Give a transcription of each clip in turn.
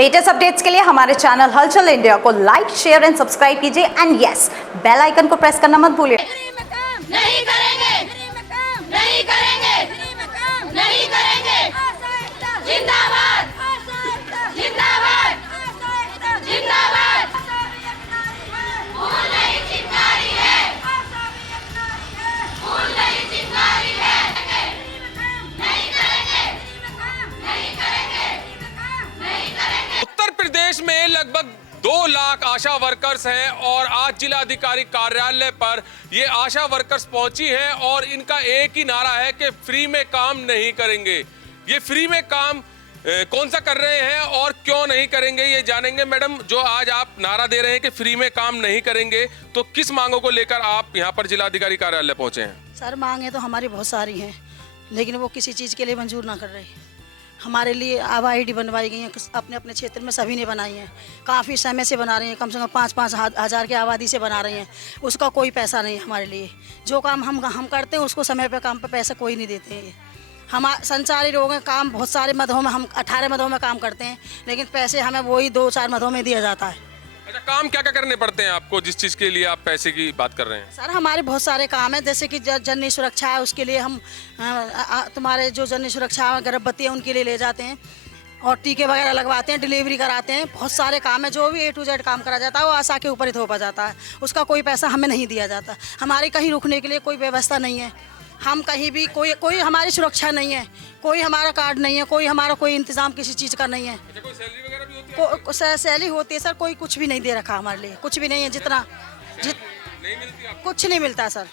Latest updates के लिए हमारे चैनल हलचल इंडिया को लाइक, शेयर एंड सब्सक्राइब कीजिए एंड यस, बेल आइकन को प्रेस करना मत भूलिए। नहीं करेंगे, नहीं करेंगे, नहीं करेंगे। जिंदाबाद, जिंदाबाद, जिंदाबाद। फूल नहीं चिंगारी है, फूल नहीं चिंगारी है। नहीं करेंगे, नहीं करेंगे, नहीं करेंगे। उत्तर प्रदेश में लगभग 2 लाख आशा वर्कर्स हैं और आज जिलाधिकारी कार्यालय पर ये आशा वर्कर्स पहुंची हैं और इनका एक ही नारा है कि फ्री में काम नहीं करेंगे। ये फ्री में काम कौन सा कर रहे हैं और क्यों नहीं करेंगे ये जानेंगे। मैडम, जो आज आप नारा दे रहे हैं कि फ्री में काम नहीं करेंगे, तो किस मांगों को लेकर आप यहाँ पर जिलाधिकारी कार्यालय पहुंचे हैं? सर, मांगे तो हमारी बहुत सारी हैं, लेकिन वो किसी चीज़ के लिए मंजूर ना कर रहे। हमारे लिए आभा ID बनवाई गई हैं, अपने अपने क्षेत्र में सभी ने बनाई हैं, काफ़ी समय से बना रही हैं, कम से कम 5-5 हज़ार की आबादी से बना रही हैं। उसका कोई पैसा नहीं है हमारे लिए। जो काम हम करते हैं उसको समय पे काम पे पैसा कोई नहीं देते हैं। हम संचारी लोग हैं, काम बहुत सारे मदों में, हम 18 मदों में काम करते हैं, लेकिन पैसे हमें वही 2-4 मदों में दिया जाता है। अच्छा, काम क्या क्या करने पड़ते हैं आपको जिस चीज़ के लिए आप पैसे की बात कर रहे हैं? सर, हमारे बहुत सारे काम हैं, जैसे कि जननी सुरक्षा है, उसके लिए हम तुम्हारे जो जननी सुरक्षा गर्भवती है उनके लिए ले जाते हैं और टीके वगैरह लगवाते हैं, डिलीवरी कराते हैं। बहुत सारे काम है, जो भी A to Z काम करा जाता है वो आशा के ऊपर ही थोपा जाता है। उसका कोई पैसा हमें नहीं दिया जाता। हमारे कहीं रुकने के लिए कोई व्यवस्था नहीं है। हम कहीं भी कोई हमारी सुरक्षा नहीं है, कोई हमारा कार्ड नहीं है, कोई हमारा कोई इंतज़ाम किसी चीज़ का नहीं है। अच्छा, कोई सैलरी वगैरह भी होती है? सैलरी होती है सर, कोई कुछ भी नहीं दे रखा हमारे लिए, कुछ भी नहीं है। नहीं मिलती आपको? कुछ नहीं मिलता सर।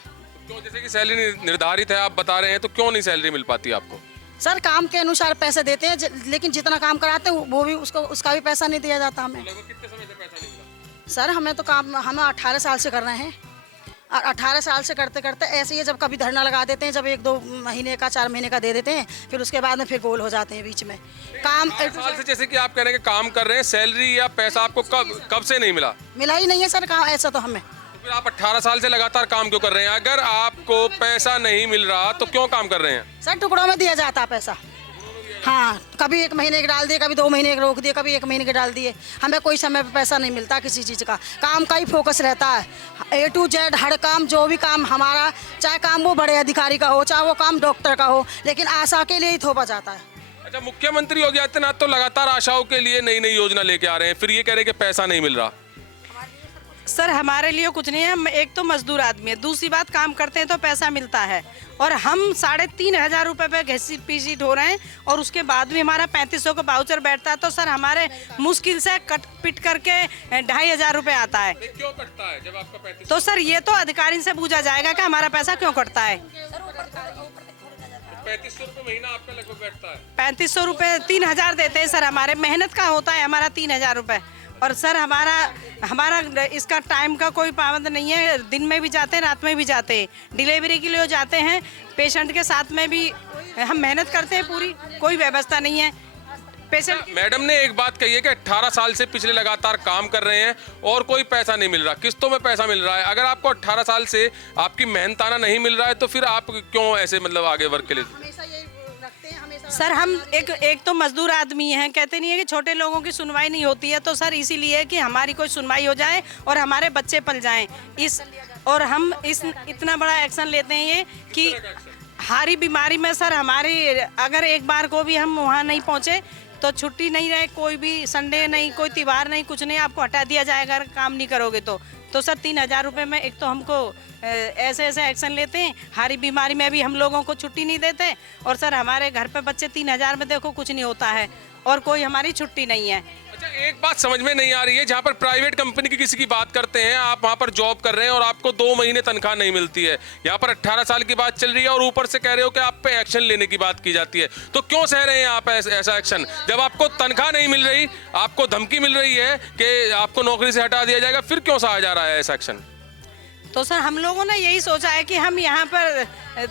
क्यों? जैसे कि सैलरी निर्धारित है आप बता रहे हैं, तो क्यों नहीं सैलरी मिल पाती आपको? सर, काम के अनुसार पैसे देते हैं, लेकिन जितना काम कराते हैं वो भी उसका भी पैसा नहीं दिया जाता हमें। लगभग कितने समय से पैसा नहीं मिला? सर, हमें तो काम हम 18 साल से कर रहे हैं और 18 साल से करते करते ऐसे ही जब कभी धरना लगा देते हैं, जब 1-2 महीने का 4 महीने का दे देते हैं, फिर उसके बाद में फिर गोल हो जाते हैं बीच में। काम 8 साल से जैसे कि आप कह रहे हैं कि काम कर रहे हैं, सैलरी या पैसा आपको कब से नहीं मिला? मिला ही नहीं है सर, काम ऐसा तो हमें। तो फिर आप 18 साल से लगातार काम क्यों कर रहे हैं? अगर आपको पैसा नहीं मिल रहा तो क्यों काम कर रहे हैं? सर, टुकड़ों में दिया जाता है पैसा। हाँ, कभी 1 महीने के डाल दिए, कभी 2 महीने के रोक दिए, कभी 1 महीने के डाल दिए। हमें कोई समय पे पैसा नहीं मिलता किसी चीज़ का। काम का ही फोकस रहता है, A to Z हर काम, जो भी काम हमारा, चाहे काम वो बड़े अधिकारी का हो, चाहे वो काम डॉक्टर का हो, लेकिन आशा के लिए ही थोपा जाता है। अच्छा, मुख्यमंत्री योगी आदित्यनाथ तो लगातार आशाओं के लिए नई नई योजना लेके आ रहे हैं, फिर ये कह रहे हैं कि पैसा नहीं मिल रहा। सर, हमारे लिए कुछ नहीं है। हम एक तो मजदूर आदमी है, दूसरी बात काम करते हैं तो पैसा मिलता है, और हम 3,500 रुपये पे घसी पीसी ढो रहे हैं, और उसके बाद भी हमारा 3500 का बाउचर बैठता है। तो सर, हमारे मुश्किल से कट पिट करके 2,500 रुपये आता है। क्यों कटता है जब आपका 35? तो सर, ये तो अधिकारी से पूछा जाएगा कि हमारा पैसा क्यों कटता है। 3500 रुपये महीना आपका लगभग बैठता है। 3500 रुपये 3,000 देते हैं सर। हमारे मेहनत का होता है हमारा 3,000 रुपये। और सर, हमारा इसका टाइम का कोई पाबंद नहीं है। दिन में भी जाते हैं, रात में भी जाते हैं, डिलीवरी के लिए जाते हैं, पेशेंट के साथ में भी हम मेहनत करते हैं पूरी, कोई व्यवस्था नहीं है पेशेंट। मैडम ने एक बात कही है कि 18 साल से पिछले लगातार काम कर रहे हैं और कोई पैसा नहीं मिल रहा, किस्तों में पैसा मिल रहा है। अगर आपको 18 साल से आपकी मेहनताना नहीं मिल रहा है तो फिर आप क्यों ऐसे मतलब आगे वर्क के लिए? सर, हम एक तो मजदूर आदमी हैं, कहते नहीं है कि छोटे लोगों की सुनवाई नहीं होती है। तो सर, इसीलिए कि हमारी कोई सुनवाई हो जाए और हमारे बच्चे पल जाएं, और हम इतना बड़ा एक्शन लेते हैं ये कि हारी बीमारी में सर हमारी, अगर एक बार को भी हम वहाँ नहीं पहुँचे तो छुट्टी नहीं रहे, कोई भी संडे नहीं, कोई त्योहार नहीं, कुछ नहीं, आपको हटा दिया जाएगा अगर काम नहीं करोगे तो सर 3,000 रुपये में एक तो हमको ऐसे एक्शन लेते हैं। हारी बीमारी में भी हम लोगों को छुट्टी नहीं देते, और सर हमारे घर पे बच्चे 3,000 में देखो कुछ नहीं होता है, और कोई हमारी छुट्टी नहीं है। अच्छा, एक बात समझ में नहीं आ रही है, जहाँ पर प्राइवेट कंपनी की किसी की बात करते हैं, आप वहाँ पर जॉब कर रहे हैं और आपको 2 महीने तनख्वाह नहीं मिलती है। यहाँ पर 18 साल की बात चल रही है और ऊपर से कह रहे हो कि आप पे एक्शन लेने की बात की जाती है। तो क्यों सह रहे हैं आप ऐसा एक्शन? जब आपको तनख्वाह नहीं मिल रही, आपको धमकी मिल रही है कि आपको नौकरी से हटा दिया जाएगा, फिर क्यों सहा जा रहा है ऐसा एक्शन? तो सर, हम लोगों ने यही सोचा है कि हम यहाँ पर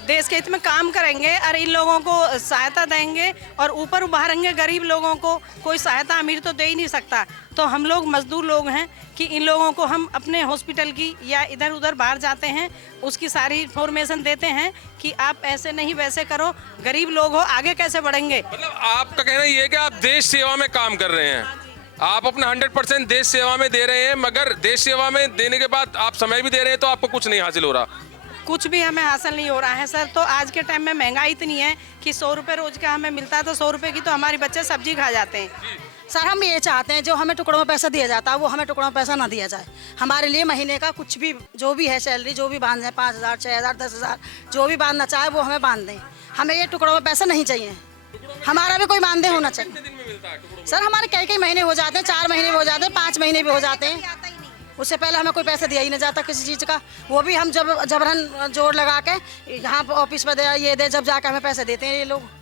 देश के हित में काम करेंगे और इन लोगों को सहायता देंगे, और ऊपर उभारेंगे गरीब लोगों को। कोई सहायता अमीर तो दे ही नहीं सकता। तो हम लोग मजदूर लोग हैं कि इन लोगों को हम अपने हॉस्पिटल की या इधर उधर बाहर जाते हैं, उसकी सारी इन्फॉर्मेशन देते हैं कि आप ऐसे नहीं वैसे करो, गरीब लोग हो, आगे कैसे बढ़ेंगे। मतलब आपका कहना ये है कि आप देश सेवा में काम कर रहे हैं? आप अपना 100% देश सेवा में दे रहे हैं, मगर देश सेवा में देने के बाद आप समय भी दे रहे हैं तो आपको कुछ नहीं हासिल हो रहा। कुछ भी हमें हासिल नहीं हो रहा है सर। तो आज के टाइम में महंगाई इतनी है कि 100 रुपये रोज का हमें मिलता है, तो 100 रुपये की तो हमारे बच्चे सब्जी खा जाते हैं। सर हम ये चाहते हैं जो हमें टुकड़ों में पैसा दिया जाता है वो हमें टुकड़ों में पैसा ना दिया जाए। हमारे लिए महीने का कुछ भी जो भी है सैलरी जो भी बांध है 5,000 6,000 10,000 जो भी बांधना चाहे वो हमें बांध दें। हमें ये टुकड़ों में पैसा नहीं चाहिए, हमारा भी कोई मानदेय होना चाहिए। सर हमारे कई महीने हो जाते हैं, 4 महीने भी हो जाते हैं, 5 महीने भी हो जाते हैं। उससे पहले हमें कोई पैसा दिया ही नहीं जाता किसी चीज़ का। वो भी हम जब जबरन जोर लगा के यहाँ ऑफिस पर दे ये दे, जब जाकर हमें पैसे देते हैं ये लोग।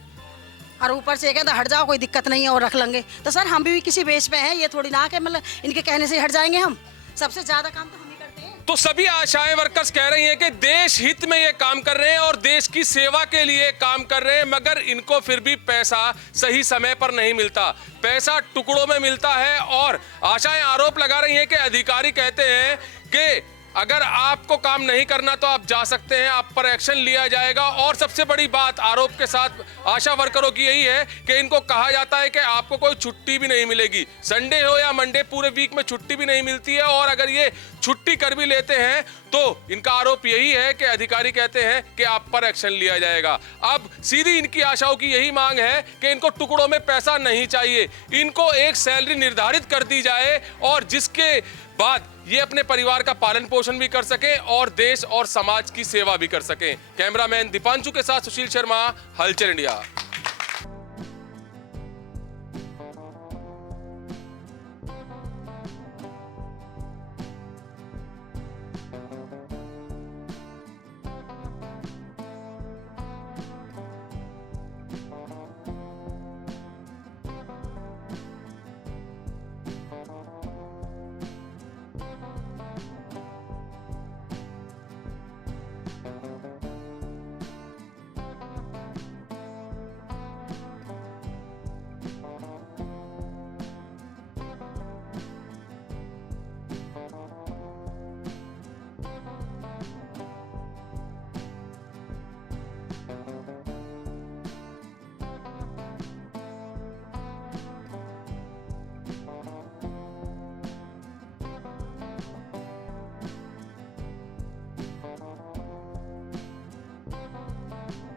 और ऊपर से कहते हट जाओ कोई दिक्कत नहीं है और रख लेंगे। तो सर हम भी किसी बेस पे हैं, ये थोड़ी ना कि मतलब इनके कहने से हट जाएंगे हम। सबसे ज़्यादा काम तो हम ही करते हैं। तो सभी आशाएं वर्कर्स कह रही हैं कि देश हित में ये काम कर रहे हैं और देश की सेवा के लिए काम कर रहे हैं, मगर इनको फिर भी पैसा सही समय पर नहीं मिलता, पैसा टुकड़ों में मिलता है। और आशाएं आरोप लगा रही हैं कि अधिकारी कहते हैं कि अगर आपको काम नहीं करना तो आप जा सकते हैं, आप पर एक्शन लिया जाएगा। और सबसे बड़ी बात आरोप के साथ आशा वर्करों की यही है कि इनको कहा जाता है कि आपको कोई छुट्टी भी नहीं मिलेगी, संडे हो या मंडे पूरे वीक में छुट्टी भी नहीं मिलती है। और अगर ये छुट्टी कर भी लेते हैं तो इनका आरोप यही है कि अधिकारी कहते हैं कि आप पर एक्शन लिया जाएगा। अब सीधी इनकी आशाओं की यही मांग है कि इनको टुकड़ों में पैसा नहीं चाहिए, इनको एक सैलरी निर्धारित कर दी जाए और जिसके बाद ये अपने परिवार का पालन पोषण भी कर सके और देश और समाज की सेवा भी कर सके। कैमरामैन दीपांशु के साथ सुशील शर्मा, हलचल इंडिया।